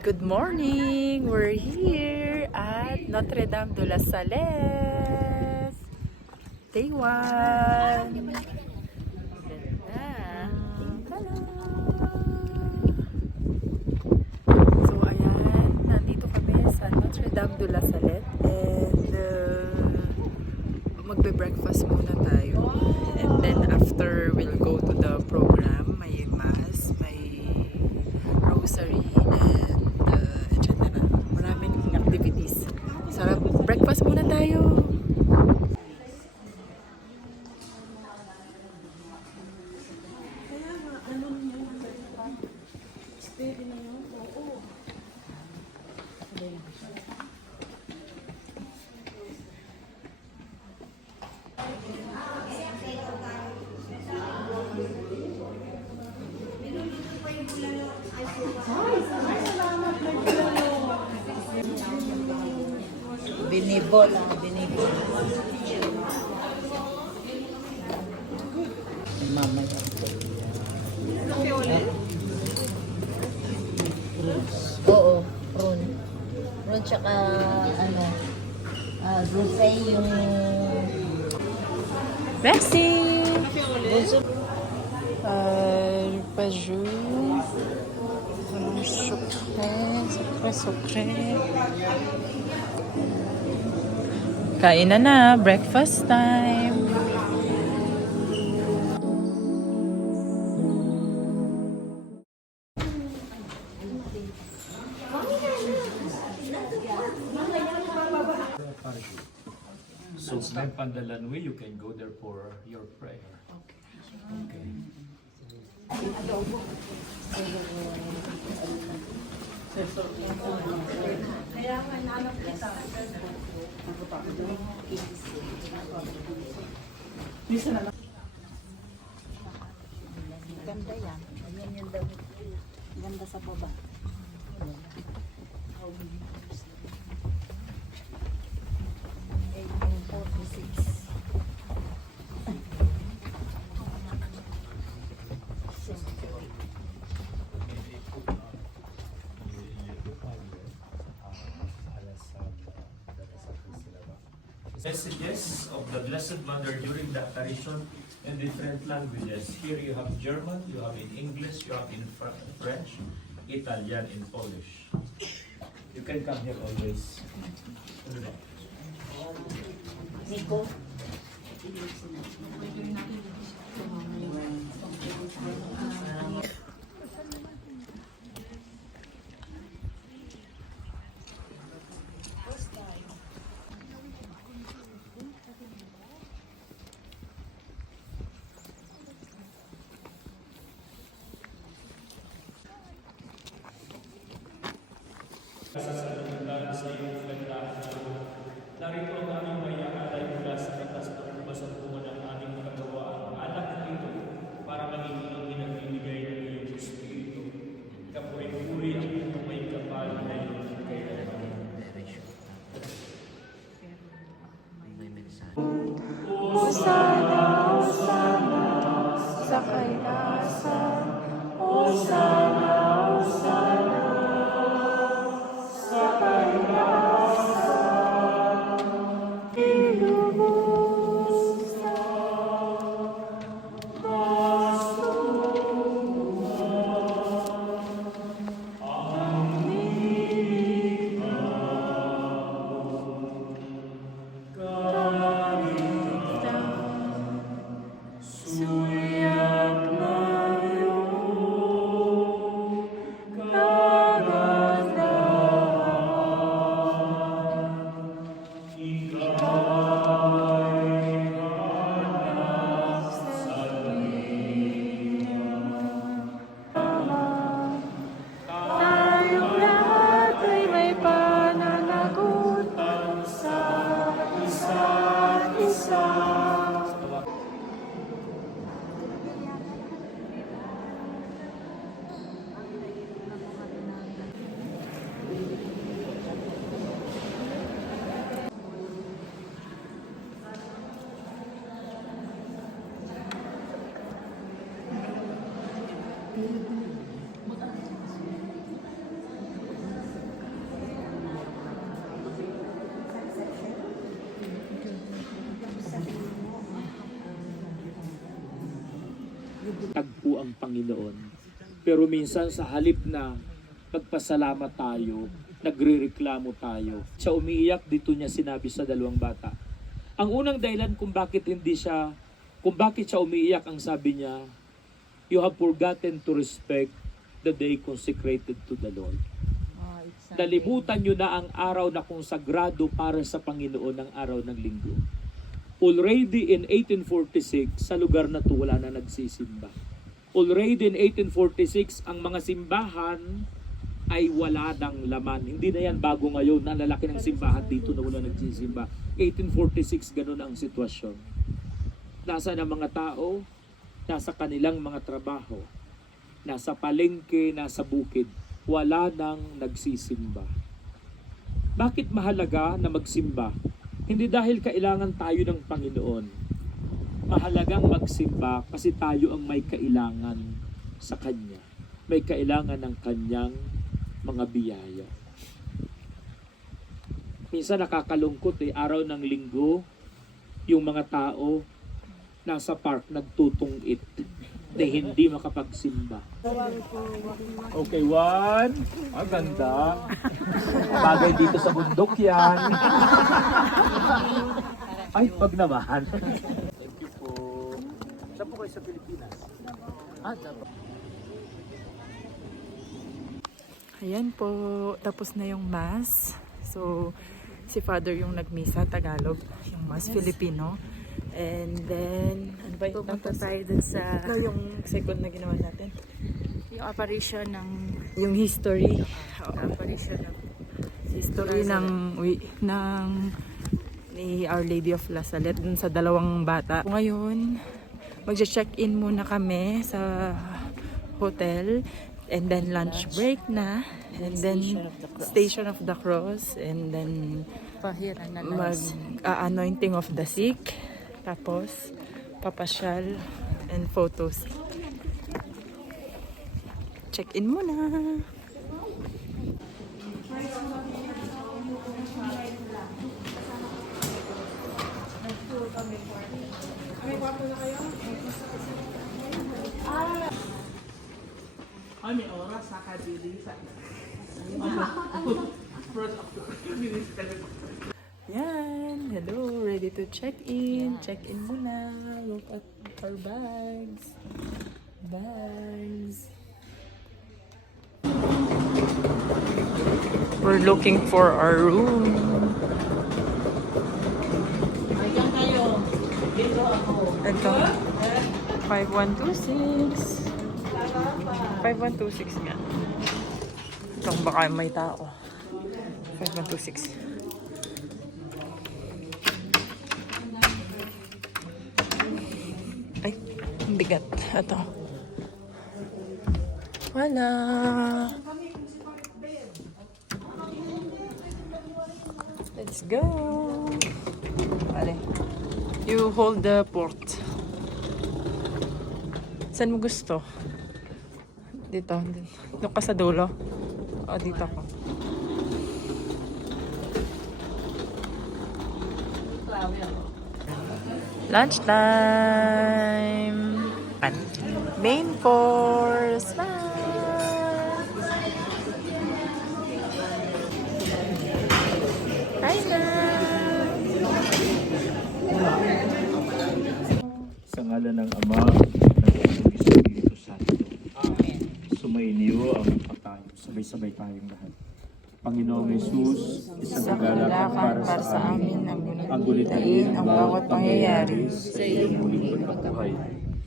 Good morning! We're here at Notre Dame de la Salette. Day 1. So ayan, nandito kami sa Notre Dame de la Salette and magbe-breakfast muna tayo. And then after we'll go to the program. May mass, may rosary, and etc. Maraming activities. Sarap, breakfast muna tayo. Binibol, binibol. Mama yan. Oo, prawn. Prawn tsaka ano, gulay yung... Merci! Gusto. Pajou. Sucre. Kain na, breakfast time. So, may Pandalanwi, you can go there for your prayer. Okay. Ganda yan. Ayan yung damit. Ganda sa baba. Messages of the Blessed Mother during the apparition in different languages. Here you have German, you have in English, you have in French, Italian, and Polish. You can come here always. Nico. Sa iyong kagandaan, narito ang aming mayaalay mula sa katas ng masampungan ng aming kagawa, anak nito, para maging ang pinagbibigay ng iyong Espiritu. Kapuri-puri ang iyong may kapal na iyong kailangan. Hosanna, Hosanna, sa kailasan. Hosanna, Hosanna, sa kailasan. Ilubos sa tayong lahat ay may pananagutan sa isa't isa. Tagpo ang Panginoon. Pero minsan sa halip na magpasalamat tayo, nagrereklamo tayo. Siya umiiyak, dito niya sinabi sa dalawang bata. Ang unang dahilan kung bakit siya umiiyak, ang sabi niya, you have forgotten to respect the day consecrated to the Lord. Nalimutan nyo na ang araw na kung sagrado para sa Panginoon, ang araw ng linggo. Already in 1846, sa lugar na to wala na nagsisimba. Already in 1846, ang mga simbahan ay wala ng laman. Hindi na yan bago ngayon na lalaki ng simbahan dito na wala nagsisimba. 1846, ganun ang sitwasyon. Nasa ng mga tao, nasa kanilang mga trabaho, nasa palengke, nasa bukid, wala nang nagsisimba. Bakit mahalaga na magsimba? Hindi dahil kailangan tayo ng Panginoon. Mahalagang magsimba kasi tayo ang may kailangan sa Kanya. May kailangan ng Kanyang mga biyaya. Minsan nakakalungkot araw ng linggo, yung mga tao nasa park nagtutungit na hindi makapagsimba. Okay, one. Ang ganda. Bagay dito sa bundok yan. Ay, pag naman. Thank you po. Saan po kayo sa Pilipinas? Ayan po, tapos na yung Mass. So, si Father yung nagmisa, Tagalog, yung Mass Filipino. And then, ano ba yung Pupunta tapos? tayo dun sa Yung second na ginawa natin. yung apparition ng Yung history. apparition ng History ng ni Our Lady of La Salette dun sa dalawang bata. Ngayon, magche-check-in muna kami sa hotel and then lunch break na and then Station of the Cross and then pahira na anointing of the sick, tapos papasyal and photos. Check-in muna. May oras nakabili sa Yan. Hello. Ready to check in. Check in muna. Look at our bags. We're looking for our room. Ito. 5126. 5126 nga. Itong baka may tao. 5126. Ay, ang bigat. Ito. Wala. Let's go. Vale. You hold the port. Saan mo gusto? Dito. Dito ka sa dulo? O, dito ako. Lunchtime! Main course! Hi na! Sa ngalan ng Ama, ng Espiritu Santo. Amen. Sumainiyo ang pagtayo. Sabay-sabay tayong lahat. Panginoong Jesus, isang kagalakan para sa amin ang gulitain ang bawat pangyayari sa iyong muling pagkabuhay.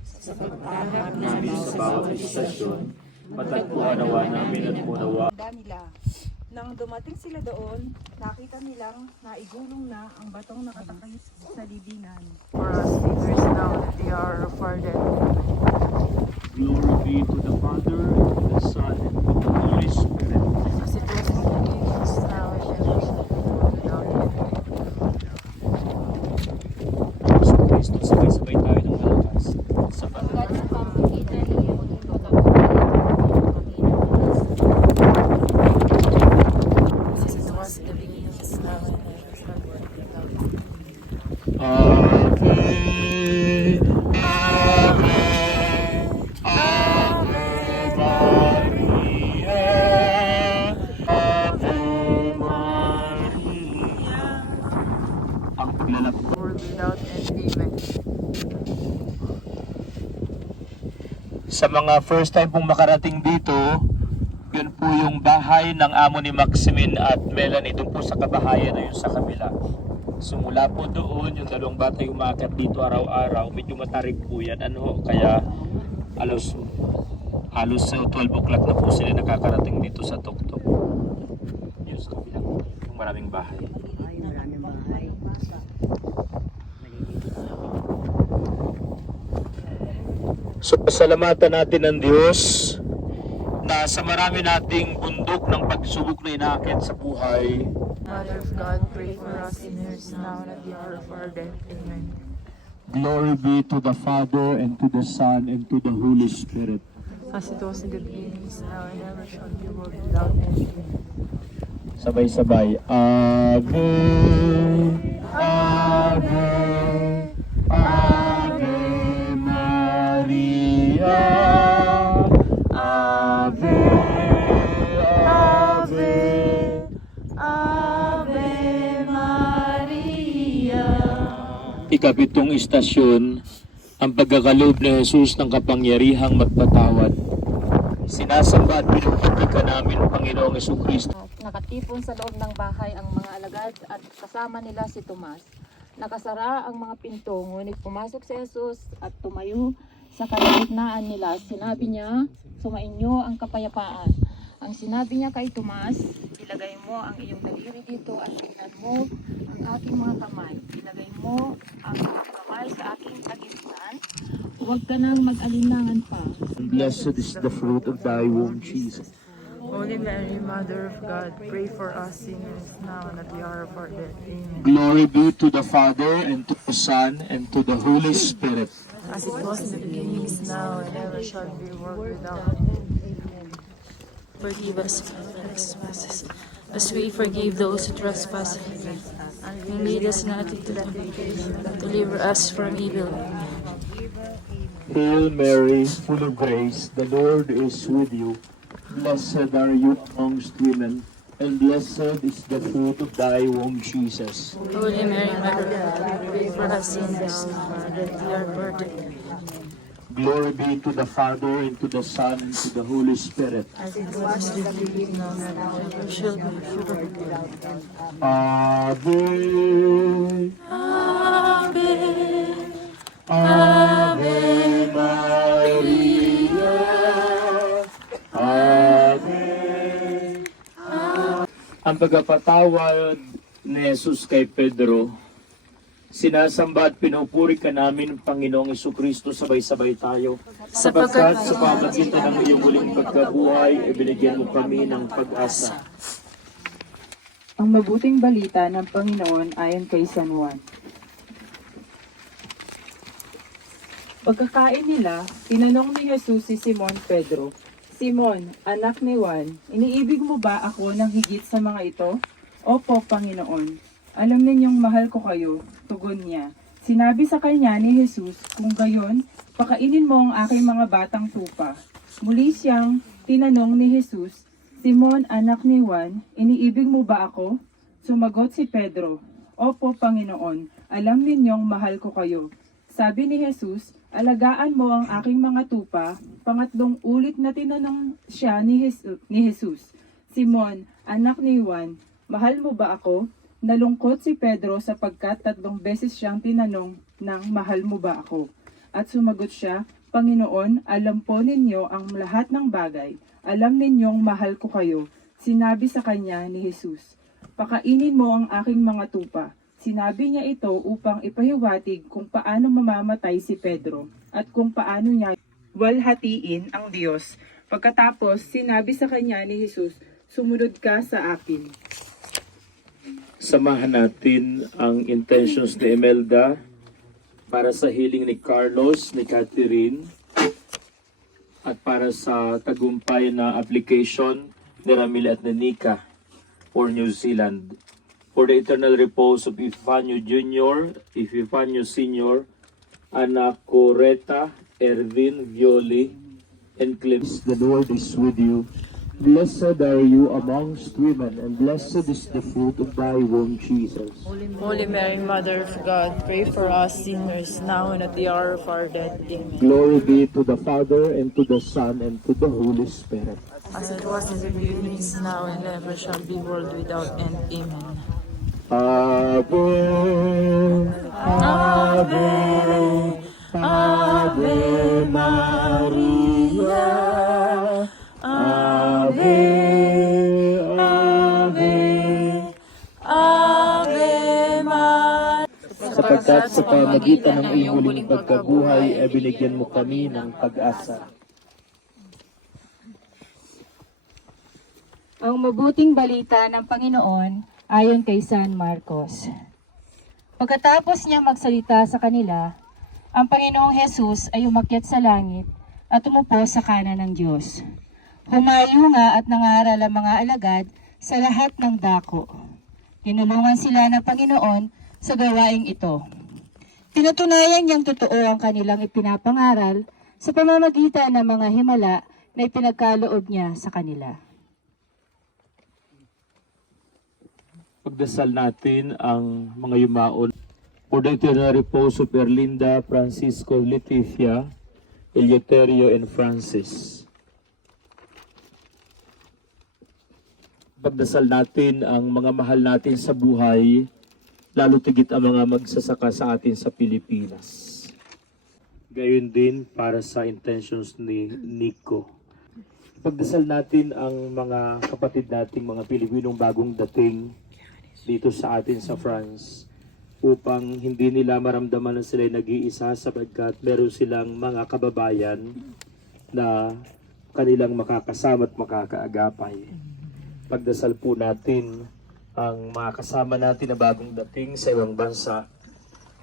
Sa pagtahak namin sa bawat istasyon, matagpuan nawa namin at munawa. Nila. Nang dumating sila doon, nakita nilang naigulong na ang batong nakatakay sa libingan. For us sinners now that we are farther. Glory be to the Father, and to the Son, and to the Holy Spirit. As it was in the beginning, is now, and ever shall be, world without end. Sa Kristo, sabay-sabay tayo ng malakas. Sa Panginoon. As it was in the beginning, is now, and ever shall be, world without end. Ave, ang paglalakbay. World without end. Amen. Sa mga first time pong makarating dito, yun po yung bahay ng amo ni Maximin at Melanie, doon po sa kabahayan na yun sa kabila. So mula po doon, yung dalawang bata yung umakyat dito araw-araw, medyo matarik po yan, kaya halos 12 o'clock na po sila nakakarating dito sa Tuktok. Yun sa kabila, yung maraming bahay. So pasalamatan natin ang Diyos na sa marami nating bundok ng pagsubok na inaakit sa buhay, Mother of God, pray for us sinners now and at the hour of our death. Amen. glory be to the Father, and to the Son, and to the Holy Spirit. As it was in the beginning, is now, and ever shall be, world without end. Sabay-sabay. Ave, Ave, Ave Maria. Ave, Ave, Ave Maria. Ikapitong istasyon, ang pagkakaloob ni Jesus ng kapangyarihang magpatawad. Sinasamba at pinupuri ka namin, Panginoong Jesucristo. Nakatipon sa loob ng bahay ang mga alagad at kasama nila si Tomas. Nakasara ang mga pinto, ngunit pumasok si Jesus at tumayo sa kalagitnaan nila. Sinabi niya, sumainyo ang kapayapaan. Ang sinabi niya kay Tomas, ilagay mo ang iyong daliri dito at tingnan mo ang aking mga kamay. Ilagay mo ang iyong kamay sa aking kagitan. Huwag ka nang mag-alinlangan pa. Blessed is the fruit of thy womb, Jesus. Holy Mary, Mother of God, pray for us sinners now and at the hour of our death. Amen. Glory be to the Father, and to the Son, and to the Holy Spirit. As it was in the beginning, is now, and ever shall be, world without end. Forgive us our trespasses, as we forgive those who trespass against us. And lead us not into temptation, but deliver us from evil. Hail Mary, full of grace, the Lord is with you. Blessed are you amongst women, and blessed is the fruit of thy womb, Jesus. Holy Mary, Mother of God, pray for us sinners now and at the hour of our death. Glory be to the Father, and to the Son, and to the Holy Spirit. As it was in the beginning, now and ever shall be, world without end. Ave, Ave, Ave Maria, Ave. Ang pagpapatawad ni Jesus kay Pedro, sinasamba at pinupuri ka namin, Panginoong Jesucristo, sabay-sabay tayo. Sapagkat sa pamagitan ng iyong muling pagkabuhay, ibinigyan mo kami ng pag-asa. Ang mabuting balita ng Panginoon ayon kay San Juan. Pagkakain nila, tinanong ni Jesus si Simon Pedro, Simon, anak ni Juan, iniibig mo ba ako ng higit sa mga ito? Opo, Panginoon. Alam ninyong mahal ko kayo, tugon niya. Sinabi sa kanya ni Jesus, kung gayon, pakainin mo ang aking mga batang tupa. Muli siyang tinanong ni Jesus, Simon, anak ni Juan, iniibig mo ba ako? Sumagot si Pedro, Opo, Panginoon, alam ninyong mahal ko kayo. Sabi ni Jesus, alagaan mo ang aking mga tupa. Pangatlong ulit na tinanong siya ni Jesus, Simon, anak ni Juan, mahal mo ba ako? Nalungkot si Pedro sapagkat 3 beses siyang tinanong ng mahal mo ba ako? At sumagot siya, Panginoon, alam po ninyo ang lahat ng bagay. Alam ninyong mahal ko kayo. Sinabi sa kanya ni Jesus, pakainin mo ang aking mga tupa. Sinabi niya ito upang ipahiwatig kung paano mamamatay si Pedro at kung paano niya walhatiin ang Diyos. Pagkatapos, sinabi sa kanya ni Jesus, sumunod ka sa akin. Samahan natin ang intentions ni Imelda para sa healing ni Carlos, ni Catherine, at para sa tagumpay na application ni Ramil at ni Nika for New Zealand. For the eternal repose of Epifanio Jr., Epifanio Sr., Ana Coreta, Ervin, Violi, and Clems. The Lord is with you. Blessed are you amongst women, and blessed is the fruit of thy womb, Jesus. Holy Mary, Mother of God, pray for us sinners, now and at the hour of our death. Amen. Glory be to the Father, and to the Son, and to the Holy Spirit. As it was in the beginning, is now, and ever shall be, world without end. Amen. Ave, Ave, Ave Maria, Ave, Ave, Ave Maria. Sapagkat sa pamagitan ng iyong muling pagkabuhay, ay binigyan mo kami ng pag-asa. Ang mabuting balita ng Panginoon ayon kay San Marcos. Pagkatapos niya magsalita sa kanila, ang Panginoong Hesus ay umakyat sa langit at umupo sa kanan ng Diyos. Humayo nga at nangaral ang mga alagad sa lahat ng dako. Tinulungan sila ng Panginoon sa gawaing ito. Pinatunayan niyang totoo ang kanilang ipinapangaral sa pamamagitan ng mga himala na ipinagkaloob niya sa kanila. Pagdasal natin ang mga yumaon. For the eternal repose of Erlinda, Francisco, Leticia, Eleuterio, and Francis. Pagdasal natin ang mga mahal natin sa buhay, lalo tigit ang mga magsasaka sa atin sa Pilipinas. Gayon din para sa intentions ni Nico. Pagdasal natin ang mga kapatid nating mga Pilipinong bagong dating dito sa atin sa France upang hindi nila maramdaman na sila nag-iisa sapagkat meron silang mga kababayan na kanilang makakasama at makakaagapay. Pagdasal po natin ang mga kasama natin na bagong dating sa ibang bansa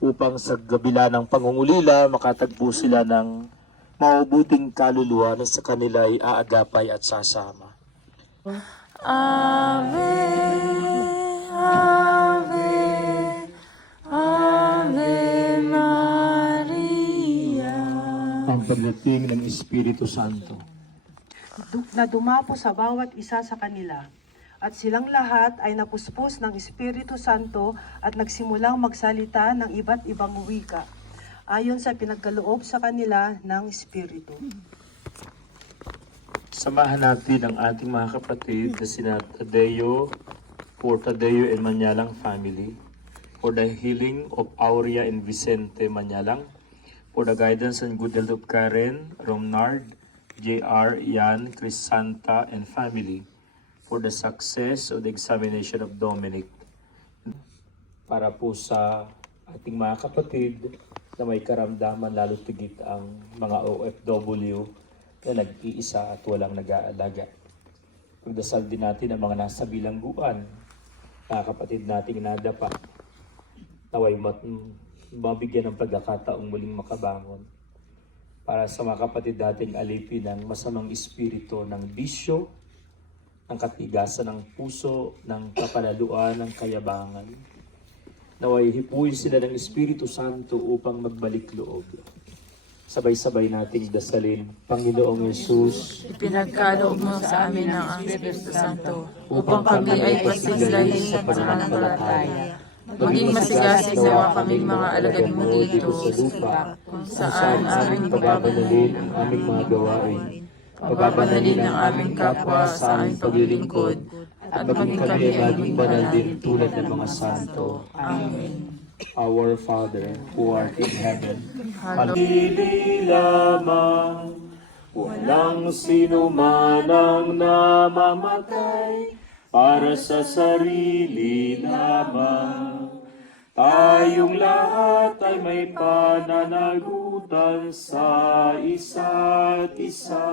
upang sa gabila ng pangungulila makatagpo sila ng mabubuting kaluluwa na sa kanila ay aagapay at sasama. Ave, Ave, Ave Maria. Ang pagdating ng Espiritu Santo. na dumapo sa bawat isa sa kanila. At silang lahat ay napuspos ng Espiritu Santo at nagsimulang magsalita ng iba't ibang wika, ayon sa pinagkaloob sa kanila ng Espiritu. Samahan natin ang ating mga kapatid na sina Tadeo, for Tadeo and Manyalang family, for the healing of Aurea and Vicente Manyalang, for the guidance and good health of Karen, Romnard, J.R., Yan, Crisanta, and family, for the success of the examination of Dominic. Para po sa ating mga kapatid na may karamdaman lalo tigit ang mga OFW na nag-iisa at walang nag-aalaga. Pagdasal din natin ang mga nasa bilangguan, mga kapatid nating nadapa, naway mabigyan ng pagkakataong muling makabangon. para sa mga kapatid nating alipin ng masamang espiritu ng bisyo, ng katigasan ng puso, ng kapalaluan, ng kayabangan. Naway hipuin sila ng Espiritu Santo upang magbalik loob. Sabay-sabay nating dasalin, Panginoong Yesus, Ipinagkaloob mo sa amin ang Espiritu Santo upang kami ay pasiglahin sa pananampalataya. Maging masigasig nawa kaming mga alagad mo dito sa lupa, kung saan aming pababanalin ang aming mga gawain, pababanalin ang aming kapwa sa aming paglilingkod, at maging kami ay maging banal din tulad ng mga santo. Amen. Our Father, who art in heaven, Pili lamang, walang sino man ang namamatay para sa sarili lamang. Tayong lahat ay may pananagutan sa isa't isa.